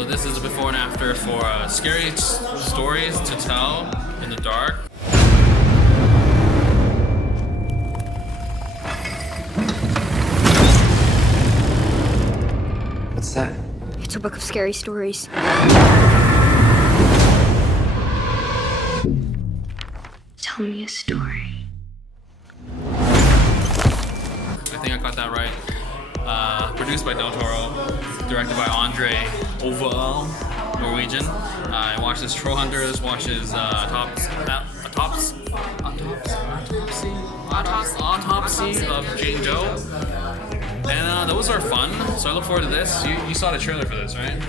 So this is a before and after for scary stories to tell in the dark. What's that? It's a book of scary stories. Tell me a story. I think I got that right. Produced by Del Toro, directed by André Øvredal, Norwegian. I watched his Trollhunters, watched his Autopsy of Jane Doe. And those are fun, so I look forward to this. You saw the trailer for this, right?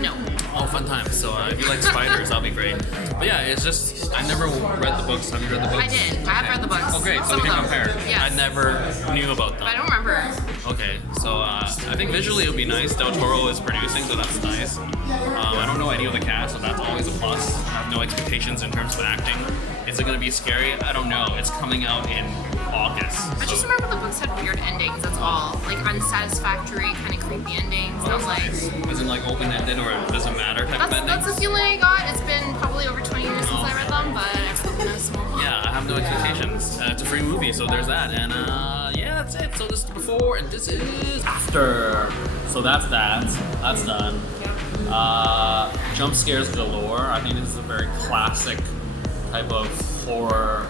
No. Oh, fun times. So if you like spiders, that'll be great. But yeah, it's just, I never read the books. Have you read the books? I did. I have read the books. Oh, great. So Some we can of them. compare. Yes. I never knew about them. But I don't remember. Okay, so I think visually it'll be nice. Del Toro is producing, so that's nice. I don't know any of the cast, so that's always a plus. I have no expectations in terms of acting. Is it going to be scary? I don't know. It's coming out in August. I just remember the books had weird endings, that's all. Like unsatisfactory, kind of creepy endings. Not like... Is it like open-ended or it doesn't matter type of ending? That's the feeling I got. It's been probably over 20 years since I read them, but I've still been a small one. Yeah, I have no expectations. It's a free movie, so there's that. And yeah, that's it. So this is before and this is after. So that's that. That's done. Jump scares galore. I think this is a very classic type of horror,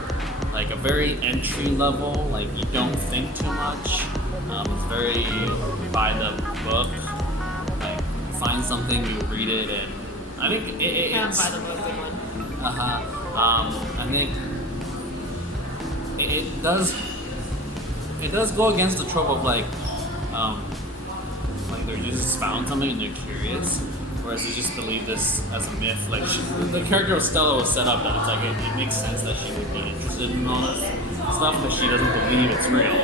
like a very entry level, like you don't think too much. It's very by the book. Like find something, you read it, and I think it's by the book, good one. I think it does go against the trope of like they just found something and they're curious, whereas they just believe this as a myth. Like the character of Stella was set up that it's like it makes sense that she would be interested in all this stuff, but she doesn't believe it's real.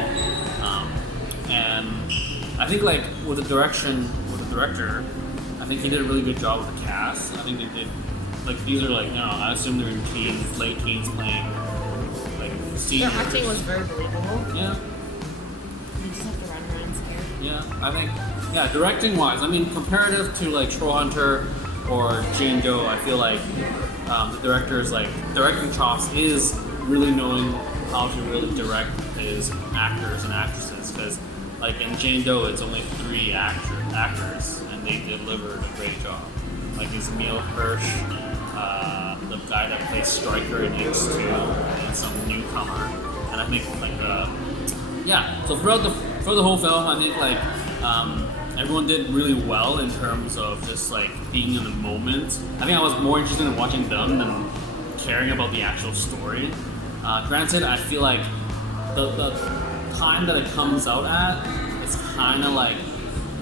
And I think like with the director, I think he did a really good job with the cast. I think they did, like these are like, I assume they're in teens, late teens playing like seniors. Their acting was very believable. Yeah. You just have to run around scared. Yeah, I think, directing wise, I mean, comparative to like Trollhunter or Jane Doe, I feel like the director's like directing chops is really knowing how to really direct his actors and actresses, because like in Jane Doe, it's only 3 actors, and they delivered a great job. Like it's Emil Hirsch, the guy that plays Stryker in X2, and some newcomer, and I think like so throughout the whole film, I think like everyone did really well in terms of just like being in the moment. I think I was more interested in watching them than caring about the actual story. Granted, I feel like the time that it comes out at is kind of like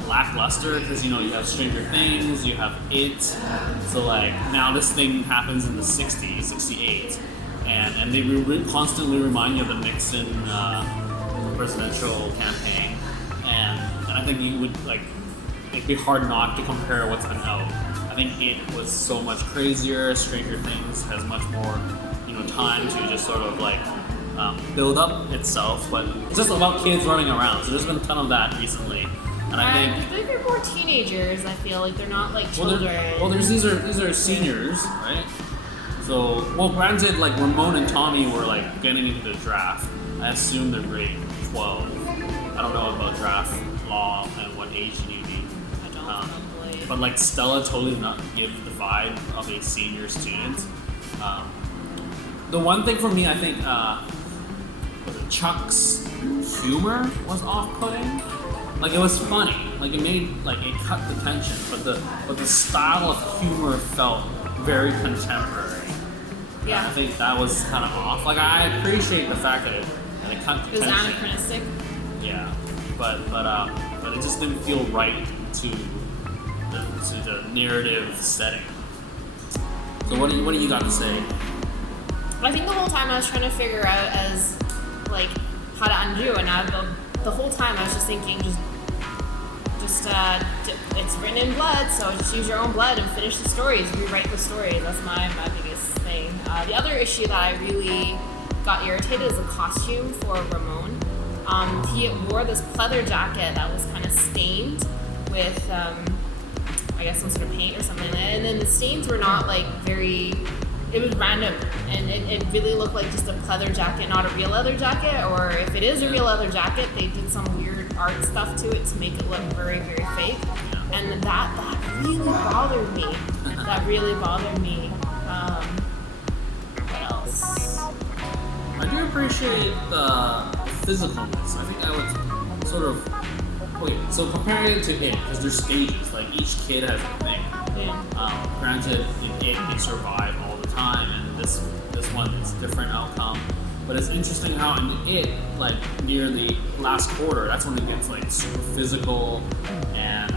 lackluster, because you have Stranger Things, you have It, so like now this thing happens in the 60s, 68, and they constantly remind you of the Nixon presidential campaign, and I think you would like, it'd be hard not to compare what's been out. I think It was so much crazier. Stranger Things has much more time to just sort of like build up itself, but it's just about kids running around, so there's been a ton of that recently. And I think they're more teenagers. I feel like they're not like children. These are seniors, right? So, granted, like Ramon and Tommy were like getting into the draft. I assume they're grade 12. I don't know about draft law and what age you need to be. I don't probably. But like Stella totally did not give the vibe of a senior student. The one thing for me, I think, was it Chuck's humor was off-putting. Like it was funny, like it cut the tension, but the style of humor felt very contemporary. Yeah, and I think that was kind of off. Like I appreciate the fact that it cut the tension. It was anachronistic. Yeah, but it just didn't feel right to the narrative setting. So what do you got to say? I think the whole time I was trying to figure out as like how to undo, and the whole time I was just thinking, it's written in blood, so just use your own blood and finish the stories, rewrite the stories. That's my biggest thing. The other issue that I really got irritated is the costume for Ramon. He wore this pleather jacket that was kind of stained with I guess some sort of paint or something. And then the stains were not like very. It was random, and it really looked like just a leather jacket, not a real leather jacket. Or if it is a real leather jacket, they did some weird art stuff to it to make it look very, very fake. And that really bothered me. That really bothered me. What else? I do appreciate the physicalness. I think I would sort of so comparing it to it, because there's stages. Like each kid has a thing. Granted, in it they survive all the time, and this one is a different outcome. But it's interesting how in it, like near the last quarter, that's when it gets like super physical, and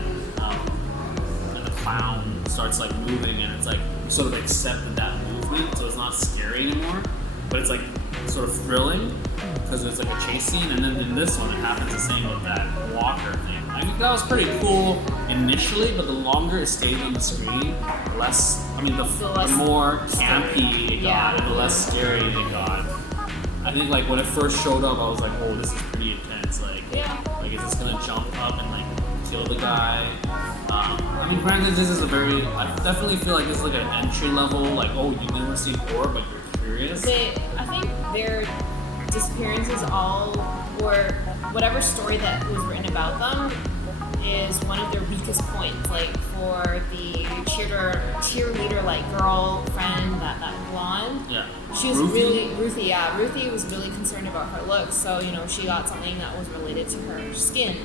the clown starts like moving, and it's like you sort of accept that movement, so it's not scary anymore, but it's like sort of thrilling because it's like a chase scene. And then in this one, it happens the same with that walker thing. I think that was pretty cool initially, but the longer it stayed on the screen, the more campy it got, and the less scary it got. I think like when it first showed up, I was like, oh, this is pretty intense. Like is this gonna jump up and like kill the guy? I mean, granted, this is I definitely feel like this is like an entry level, like, oh, you've never seen horror, but you're curious. I think their disappearances all were, whatever story that was written about them is one of their weakest points. Like for the cheerleader like girlfriend, that blonde. Yeah. She was Ruthie was really concerned about her looks, so she got something that was related to her skin.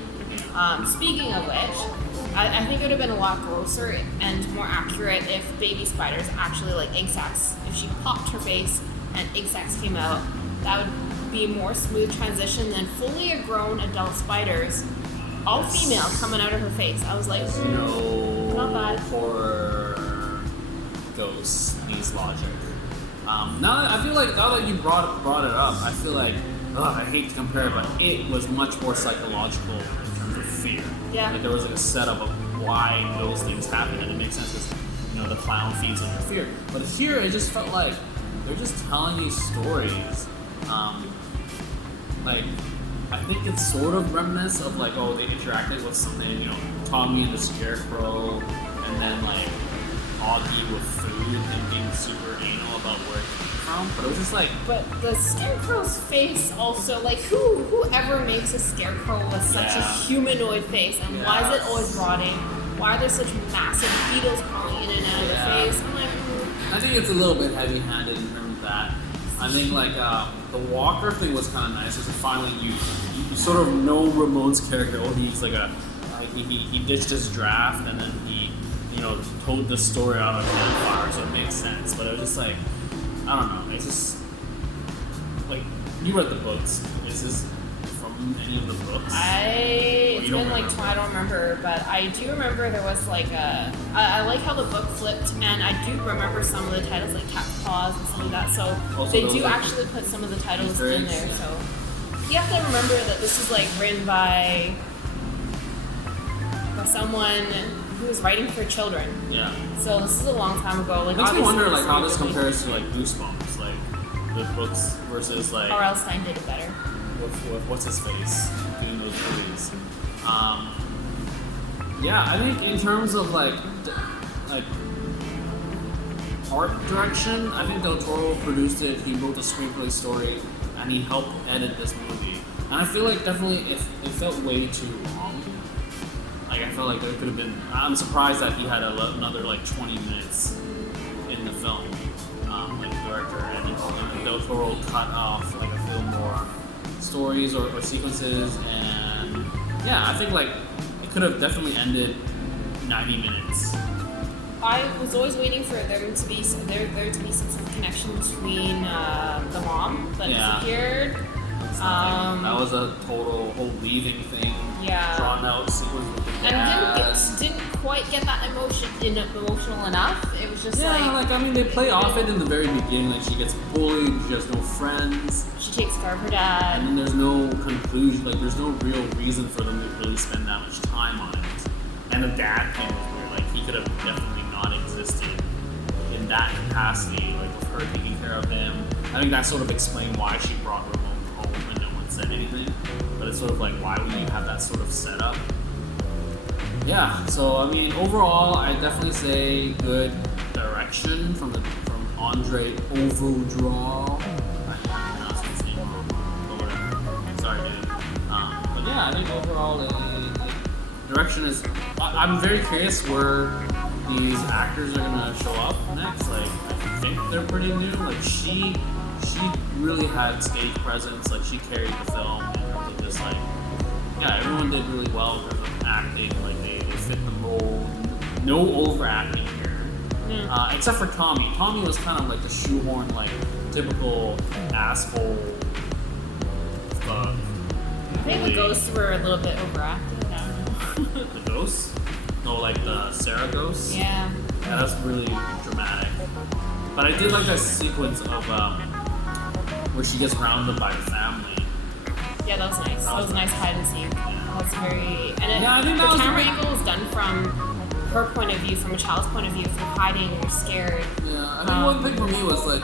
Speaking of which, I think it would have been a lot grosser and more accurate if baby spiders actually like egg sacs. If she popped her face and egg sacs came out, that would be a more smooth transition than fully grown adult spiders, all female, coming out of her face. I was like, not bad. Horror ghosts needs logic. Now that you brought it up, I feel like I hate to compare it, but it was much more psychological in terms of fear. Yeah. Like there was like a setup of why those things happen, and it makes sense because the clown feeds on your fear. But here, it just felt like they're just telling you stories. Like I think it's sort of reminiscent of like, oh, they interacted with something, Tommy and the Scarecrow, and then like Augie with food and being super anal about where it came from. But it was just like. But the Scarecrow's face also, like whoever makes a Scarecrow with such a humanoid face, and why is it always rotting? Why are there such massive beetles crawling in and out of the face? I'm like, I think it's a little bit heavy-handed in terms of that. I think like the Walker thing was kind of nice because finally you sort of know Ramon's character. Oh, he's like he ditched his draft and then he told the story out of campfire, so it makes sense. But it was just like, I don't know. It's just like you read the books. Is this from any of the books? It's been like I don't remember, but I do remember there was like I like how the book flipped, and I do remember some of the titles like Cat's Paws and some of that. So also they do actually put some of the titles in there. So you have to remember that this is like written by someone who was writing for children. Yeah. So this is a long time ago. Like, makes me wonder like how this compares to like Goosebumps, like the books versus like. R.L. Stine did it better. What's his face doing those movies? Yeah, I think in terms of like art direction, I think Del Toro produced it. He wrote the screenplay story, and he helped edit this movie. And I feel like definitely it felt way too long. Like I felt like there could have been. I'm surprised that he had another like 20 minutes in the film, like the director, and Del Toro cut off like a few more stories or sequences, and yeah, I think like it could have definitely ended 90 minutes. I was always waiting for there to be some sort of connection between the mom that disappeared. That was a total whole leaving thing. Yeah. Drawn out sequence with the dad. And didn't quite get that emotional enough. It was just they play off it in the very beginning. Like she gets bullied, she has no friends. She takes care of her dad. And then there's no conclusion. Like there's no real reason for them to really spend that much time on it. And the dad thing was weird. Like he could have definitely not existed in that capacity. Like with her taking care of him. I think that sort of explained why she brought Ramon home and no one said anything. But it's sort of like, why would you have that sort of setup? Yeah, so I mean, overall, I definitely say good direction from André Øvredal. I pronounced his name wrong, but whatever. Sorry, dude. But yeah, I think overall, the direction is. I'm very curious where these actors are gonna show up next. Like, I think they're pretty new. Like, she really had stage presence. Like, she carried the film in terms of just like. Yeah, everyone did really well in terms of acting. Like they fit the mold. No overacting here, except for Tommy. Tommy was kind of like the shoehorn, like typical asshole. I think the ghosts were a little bit overacted. I don't know. The ghosts? No, like the Sarah ghost. Yeah. Yeah, that's really dramatic. But I did like that sequence of where she gets rounded by the family. Yeah, that was nice. That was a nice hide and seek. That was very. And I think the that was camera angle was done from her point of view, from a child's point of view, from hiding or scared. Yeah, I think one thing for me was like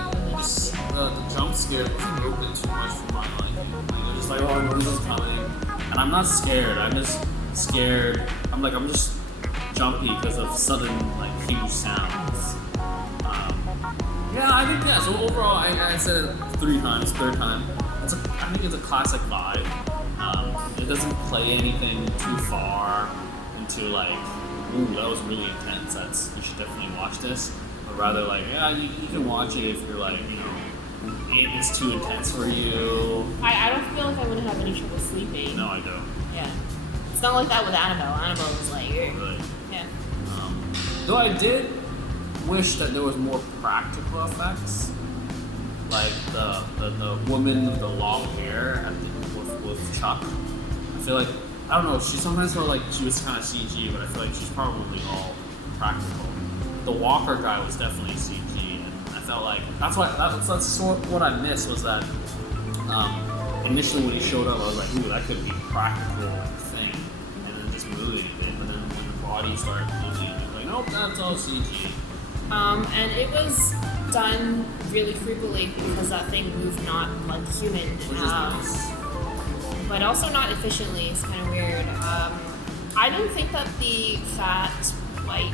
the jump scare was a little bit too much for my liking. Like, they're just like, oh, no, this is coming. And I'm not scared. I'm just scared. I'm just jumpy because of sudden, like, huge sounds. Yeah, I think, yeah, so overall, I said it 3 times, third time. I think it's a classic vibe. It doesn't play anything too far into like, ooh, that was really intense. You should definitely watch this. But rather like, yeah, you can watch it if you're like, you know, it's too intense for you. I don't feel like I'm gonna have any trouble sleeping. No, I don't. Yeah. It's not like that with Annabelle. Annabelle was like, Really. Yeah. Though I did wish that there was more practical effects. Like the woman with the long hair with Chuck. I feel like, I don't know, she sometimes felt like she was kind of CG, but I feel like she's probably all practical. The Walker guy was definitely CG, and I felt like that's sort of what I missed was that initially when he showed up, I was like, ooh, that could be a practical thing, and then just moving it. But then when the body started moving, I was like, nope, that's all CG. And it was done really creepily because that thing moved not like human, Which is nice. but also not efficiently. It's kind of weird. I don't think that the fat, white,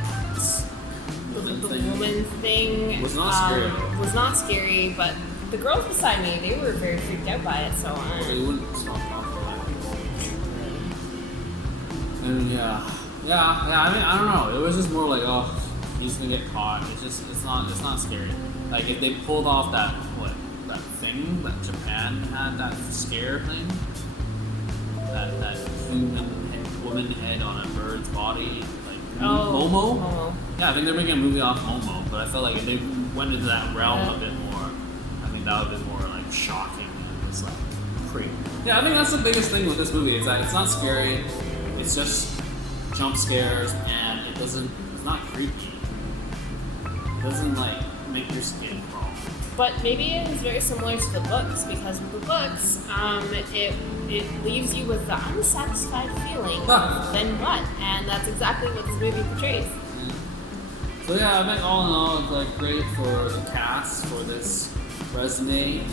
the woman thing was not scary. But the girls beside me, they were very freaked out by it. So They wouldn't stop talking about it. And yeah. I mean, I don't know. It was just more like, oh, he's gonna get caught. It's not scary. Like if they pulled off that thing that Japan had, that scare thing, that woman head on a bird's body, like Momo. Yeah, I think they're making a movie off Momo, but I felt like if they went into that realm a bit more, I think that would have been more like shocking and just like creepy. Yeah, I think that's the biggest thing with this movie is that it's not scary. It's just jump scares, and it's not creepy. It doesn't like make your skin crawl. But maybe it is very similar to the books, because with the books, it leaves you with the unsatisfied feeling of then what? And that's exactly what this movie portrays. So yeah, I think all in all, it's like great for the cast for this resume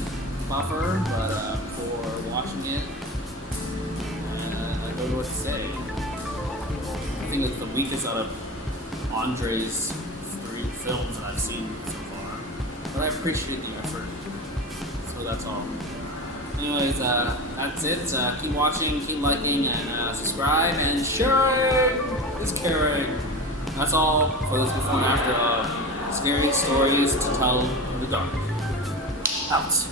buffer, but for watching it, I don't know what to say. I think it's the weakest out of Andre's 3 films that I've seen so far, but I appreciate the effort. So that's all. Anyways, that's it. Keep watching, keep liking, and subscribe, and sharing is caring. That's all for this before and after of Scary Stories to Tell in the Dark. Out.